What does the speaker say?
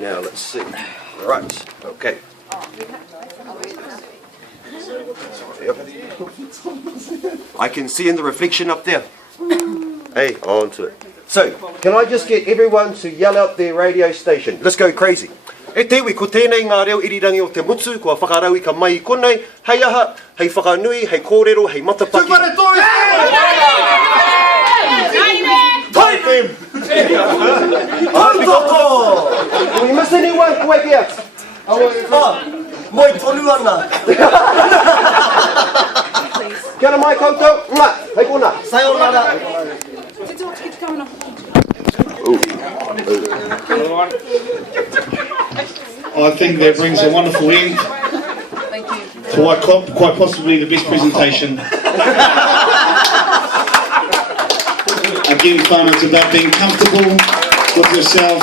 Now let's see. Right. Okay. Yep. I can see in the reflection up there. Hey, on to it. So, can I just get everyone to yell out their radio station? Let's go crazy. E tewi, ko tēnei ngā reo irirangi o te mutu, kua whakarau I ka mai I konei, hei aha, hei whakanui, hei kōrero, hei matapaki. Tūpare toi! Taime! Antoko! Do we miss anyone? Koe kia? Moi tonu ana! Kia ora mai koutou? Ngā, hei kona. Sayonara! I think that brings a wonderful end to what quite possibly the best presentation. Again, fun, it's about being comfortable with yourself.